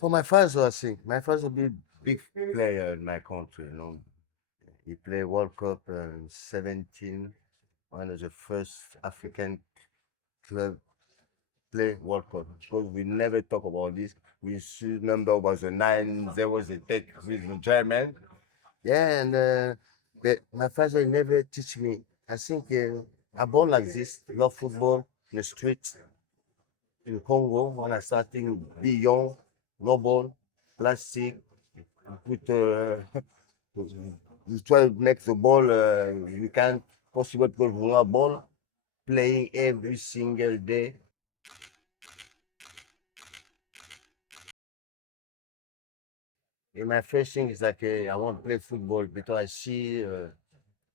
For my father, I think my father be big player in my country. He played World Cup in 17, one of the first African club play World Cup. Because we never talk about this. We see number was a 9-0, they take with the German. Yeah, and but my father never teach me. I think I born like this, love football in the street in Congo when I starting be young, no ball, plastic, put you try to make the ball, you can't possible because we have ball playing every single day. And my first thing is like I want to play football because I see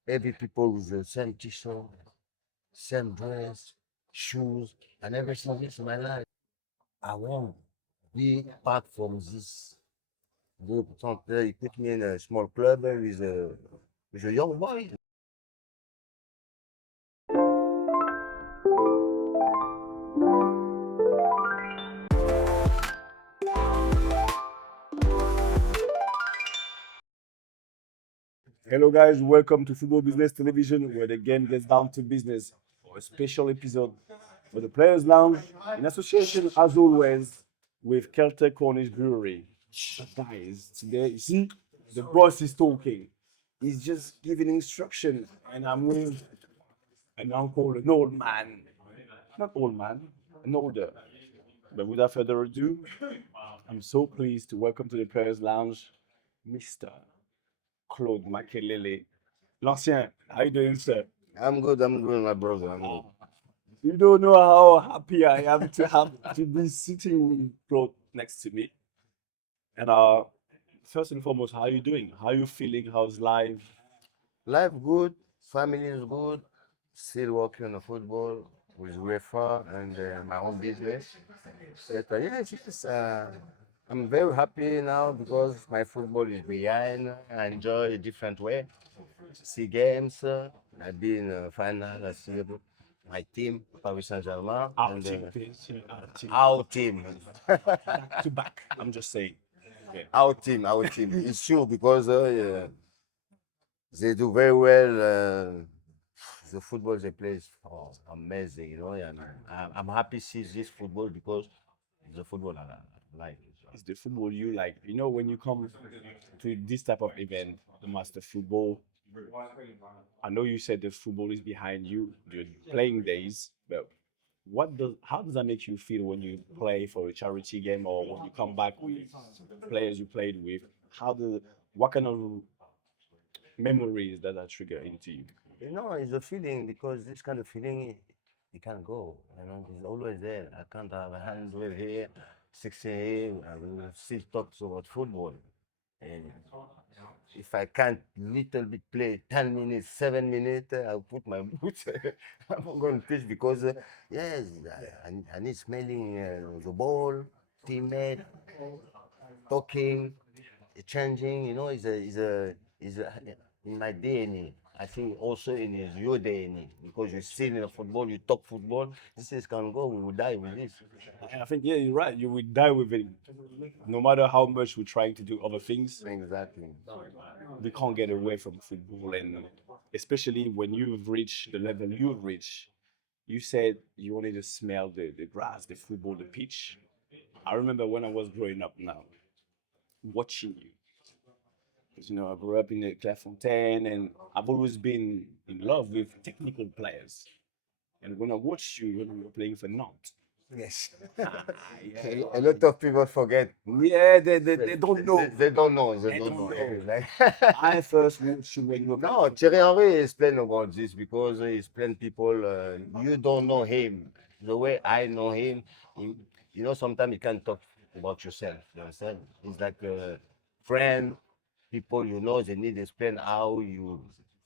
every people with the same t-shirt, same dress, shoes. I never saw this in my life. I want to be part from this group. Sometimes he put me in a small club with a young boy. Hello, guys. Welcome to Football Business Television, where the game gets down to business. For a special episode for the Players Lounge, in association, as always, with Celtic Cornish Brewery. Guys, today, you see, the boss is talking. He's just giving instruction, and I'm with an uncle, an old man. Not old man, an older. But without further ado, I'm so pleased to welcome to the Players Lounge, Mr. Claude Makélélé. L'ancien, how you doing, sir? I'm good, my brother. I'm good. You don't know how happy I am to have to be sitting with Claude next to me. And first and foremost, how are you doing? How are you feeling? How's life? Life good, family is good, still working on the football with UEFA and my own business. But yeah, I'm very happy now because my football is behind. I enjoy a different way. See games. I've been final last year. My team, Paris Saint-Germain, Our and team, PSG, our team. our team. Back to back. I'm just saying. Yeah. Our team. It's true because they do very well. The football they play is amazing, and I'm happy to see this football because the football I like. It's the football you like. You know, when you come to this type of event, the master football, I know you said the football is behind you, your playing days, but how does that make you feel when you play for a charity game or when you come back with players you played with? What kind of memories does that trigger into you? It's a feeling because this kind of feeling it can go. It's always there. I can't have a hands with here, 16 here. I will still talk about football. And if I can't little bit play 10 minutes, 7 minutes, I'll put my boots. I'm not going to pitch because, yes, I need smelling the ball, teammate, talking, changing. Is a in my DNA. I think also in your DNA because you see in the football, you talk football. This is can go. We will die with this. And I think, yeah, you're right. You would die with it. No matter how much we're trying to do other things, Exactly. we can't get away from football. And especially when you've reached the level you've reached, you said you wanted to smell the grass, the football, the pitch. I remember when I was growing up now, watching you. Because, I grew up in Clairefontaine and I've always been in love with technical players. And when I watched you when we were playing for Nantes, Yes. yeah, A lot of people forget. yeah, they don't know. They don't know. They They don't don't know. know. Like, I first watched you when you were playing no, for Thierry Henry explained about this because he explained people. You don't know him the way I know him. He, sometimes you can't talk about yourself. You understand? It's like a friend, people they need to explain how you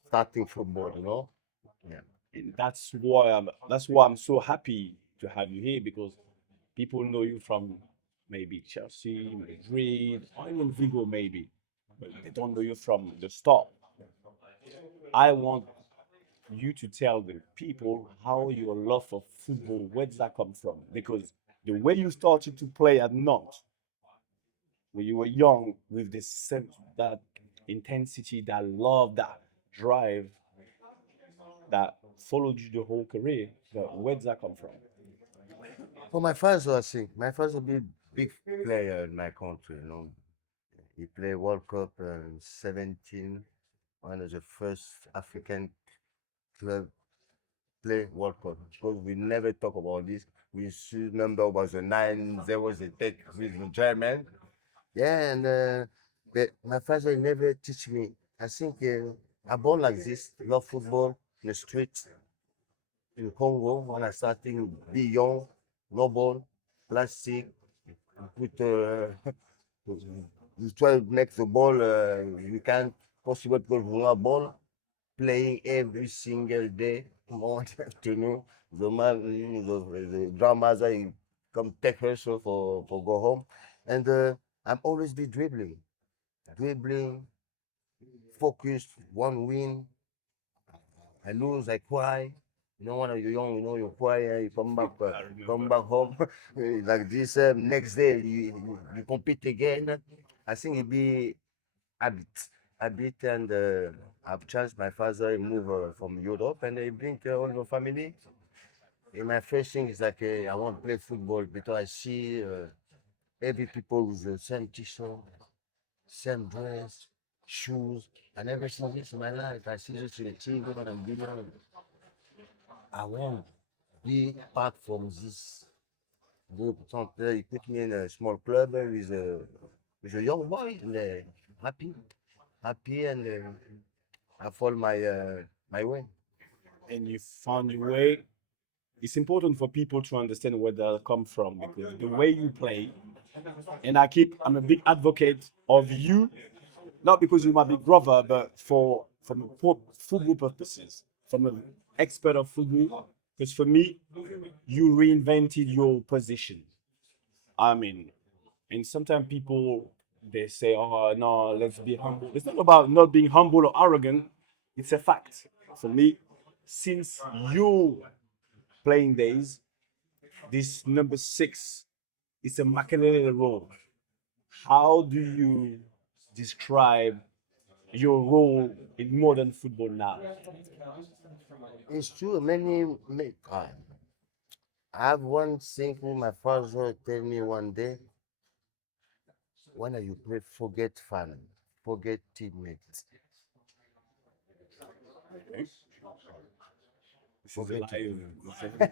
starting football. Yeah. and that's why I'm so happy to have you here because people know you from maybe Chelsea, Madrid, or even Vigo maybe, but they don't know you from the start. I want you to tell the people how your love for football, where does that come from? Because the way you started to play at Nantes, when you were young with this that intensity, that love, that drive that followed you the whole career? But where does that come from? For my father, I think my father be big player in my country. You know, he played World Cup in 17, one of the first African club play World Cup. Because we never talk about this. We still remember was the 9-0 they take with the German. Yeah, and but my father never teach me. I think I born like this, love football in the street in Congo when I starting be young, no ball, plastic, put you try to make the ball, you can't possible because we have ball playing every single day, morning, afternoon. The man, the grandmother, he come take her so for go home, and I'm always be dribbling, focused, one win. I lose, I cry. You know, when you're young, you know, you cry, you come back home like this. Next day, you compete again. I think it be habit, and I've changed my father. He moved from Europe, and he bring all the family. And my first thing is like I want to play football because I see every people with the same t-shirt, same dress, shoes. I never saw this in my life. I see this in the TV when I'm big. I want to be part from this group. So, he put me in a small club with a young boy, and happy, and I follow my way. And you found your way. It's important for people to understand where they come from because the way you play, and I'm a big advocate of you, not because you're my big brother, but from football purposes, from an expert of football. Because for me, you reinvented your position. I mean, and sometimes people they say, "Oh no, let's be humble." It's not about not being humble or arrogant. It's a fact. For me, since you playing days, this number 6 is a Makélélé role. How do you describe your role in modern football now? It's true. I have one thing who my father tell me one day. When you play, forget fan, forget teammates, This is a forget it. live.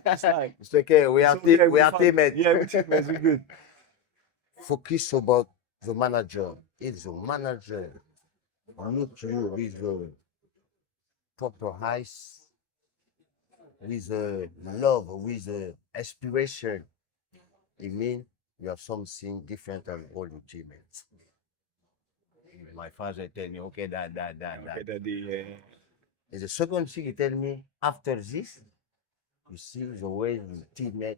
It's like It's okay. We it's are okay. we We are fun. teammates. Yeah, we teammates. We good. Focus about the manager. If the manager look you with proper eyes, with love, with aspiration, it means you have something different than all your teammates. My father tell me, okay, that. Okay, that the And the second thing he tell me, after this, you see the way the teammate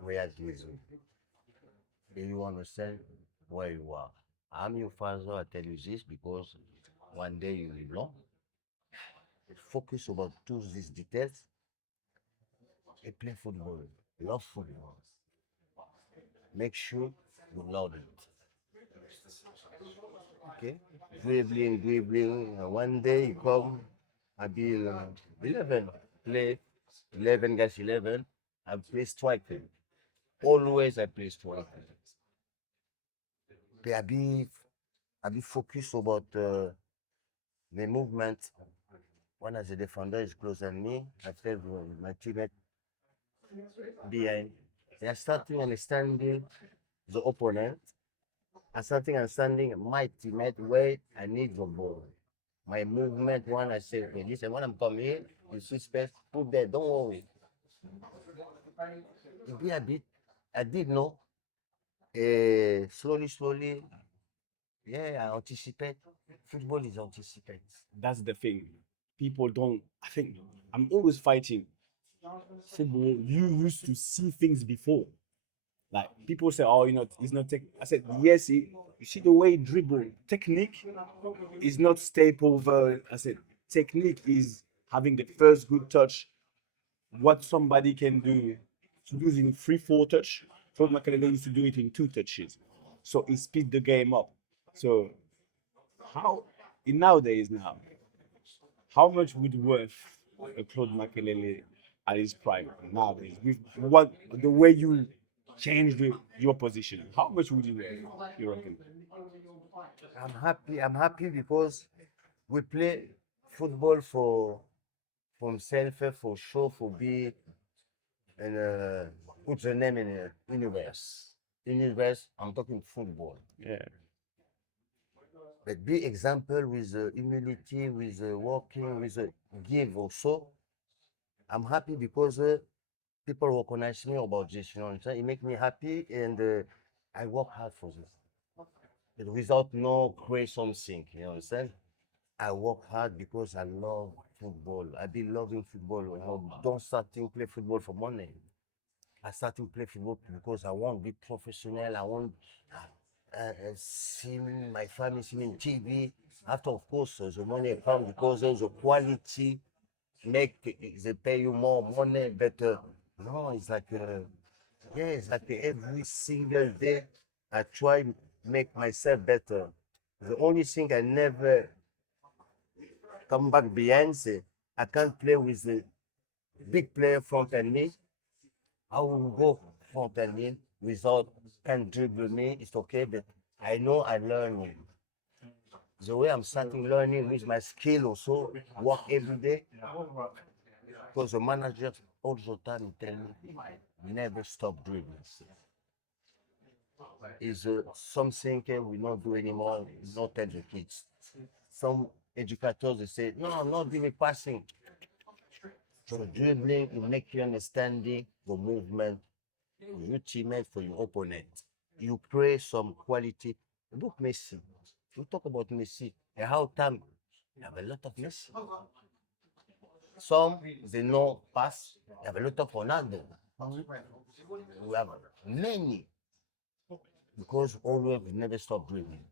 react with you. Do you understand where you are? I'm your father, I tell you this because one day you will know. Focus about two these details and play football. Love football. Make sure you love it. Okay? Dribbling. One day you come, I be 11. Play 11 against 11. I play striker. Always I play striker. But I be focused about the movement. One as a defender is closer than me. I play with my teammate behind. And I start to understanding the opponent. I start to understanding my teammate where I need the ball. My movement when I say, okay, listen, when I'm coming in, you see space, put there, don't worry. It be a bit, I did know. Slowly, yeah, I anticipate. Football is anticipate. that's the thing. People don't. I think I'm always fighting football. You used to see things before. Like people say, oh, it's not tech. I said, yes. You see the way he dribble technique is not step over. I said, technique is having the first good touch. What somebody can do to do it in 3-4 touch. Claude Makélélé used to do it in 2 touches. So it speed the game up. So how in nowadays now, how much would worth a Claude Makélélé at his prime nowadays? With what the way you changed your position, how much would you worth, you reckon? I'm happy. I'm happy because we play football for himself, for show, for be and put the name in the universe. Universe. I'm talking football. Yeah. But be example with humility, with working, with give also. I'm happy because people recognize me about this. You know what I'm saying? It makes me happy, and I work hard for this. But without no create something, you know what I'm saying? I work hard because I love football. I've been loving football. You know, don't start to play football for money. I started to play football because I want to be professional. I want see my family see me in TV. After, of course, the money comes because there's a quality make they pay you more money, but no, it's like yeah, it's like every single day I try to make myself better. The only thing I never come back behind say I can't play with the big player front and me. I will go front and me without can dribble me. It's okay, but I know I learn the way I'm starting learning with my skill also work every day because the manager all the time tell me never stop dribbling. Is something we not do anymore. We not tell the kids. Some educators they say no, I'm not doing passing. So dribbling will make you understanding the movement for your teammate, for your opponent. You play some quality. Look Messi. You talk about Messi. And how time you have a lot of Messi. Some they know pass. You have a lot of Ronaldo. We have many because always we never stop dribbling.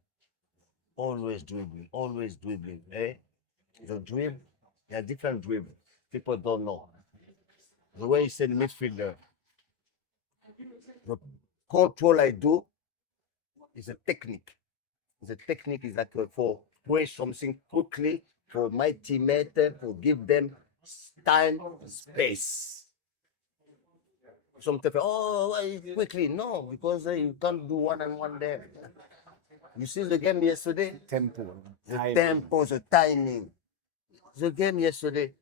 Always dribbling, always dribbling. Eh? The dribble, there are different dribbles. People don't know. The way you say the midfielder, the control I do is a technique. The technique is like for play something quickly for my teammate to give them time, space. Sometimes, oh, why quickly? No, because you can't do one and one there. You see the game yesterday? Tempo. The Timing. tempo, the timing. The game yesterday,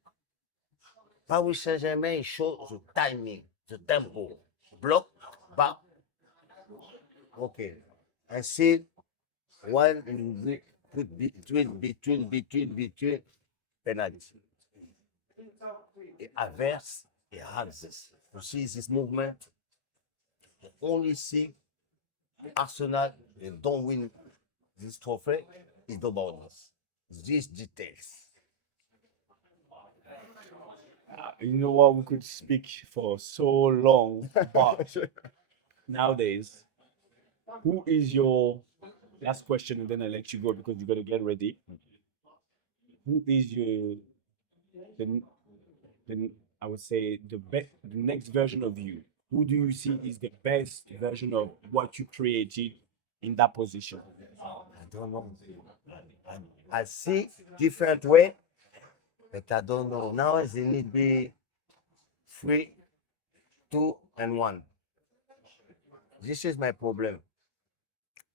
Paris Saint-Germain show the timing, the tempo. Block, back. Okay. And see one in between penalty. Averse, it has this. You see this movement? The only thing Arsenal they don't win this trophy is the bonus. These details. You know what? We could speak for so long, but nowadays, who is your last question, and then I'll let you go because you got to get ready. Who is your the, the I would say the next version of you? Who do you see is the best version of what you created in that position? I don't know. I see different way, but I don't know. Now they need be 3, 2, and 1. This is my problem.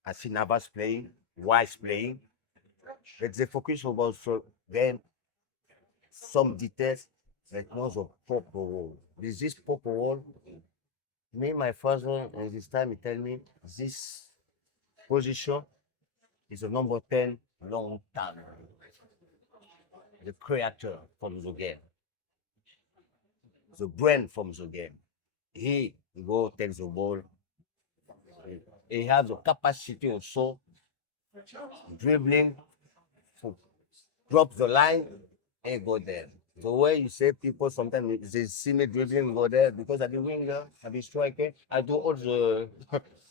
I see Navas playing, Wise playing, but they focus about so then some details that knows a proper role. With this proper role, me, my father, and this time he tell me this position is a number 10 long time. The creator from the game, the brain from the game. He go take the ball. He has the capacity also dribbling to drop the line and go there. The way you say people sometimes they see me dribbling go there because I be winger, I be striker, I do all the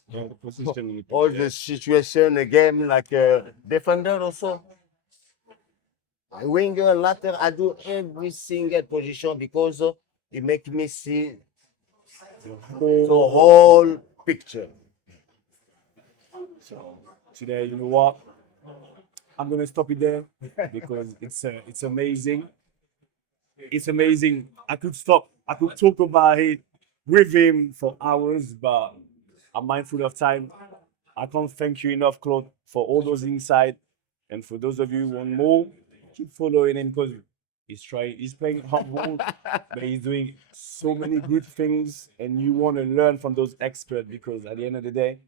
The position in the all pitch, the situation the game like defender also. Winger, lateral, I do every single position because it make me see yeah. the whole picture. So today, you know what? I'm gonna stop it there because it's amazing. It's amazing. I could stop. I could talk about it with him for hours, but I'm mindful of time. I can't thank you enough, Claude, for all those insights. And for those of you who want more, keep following him because he's playing hardball, but he's doing so many good things. And you want to learn from those experts because at the end of the day,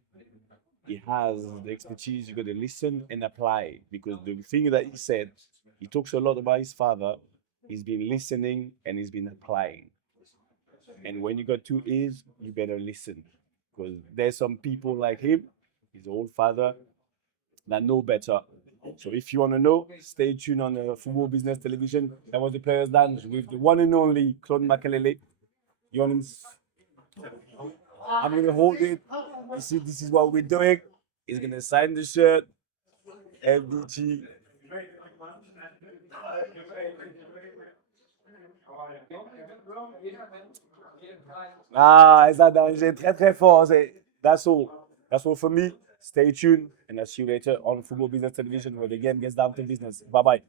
he has the expertise. You got to listen and apply because the thing that he said, he talks a lot about his father. He's been listening and he's been applying. And when you got two ears, you better listen because there's some people like him, his old father, that know better. So if you want to know, stay tuned on Football Business Television. That was the Players Lounge with the one and only Claude Makélélé. I'm gonna hold it. You see, this is what we're doing. He's gonna sign the shirt. FDG. Ah, ça danger très très fort. That's all. That's all for me. Stay tuned, and I'll see you later on Football Business Television where the game gets down to business. Bye bye.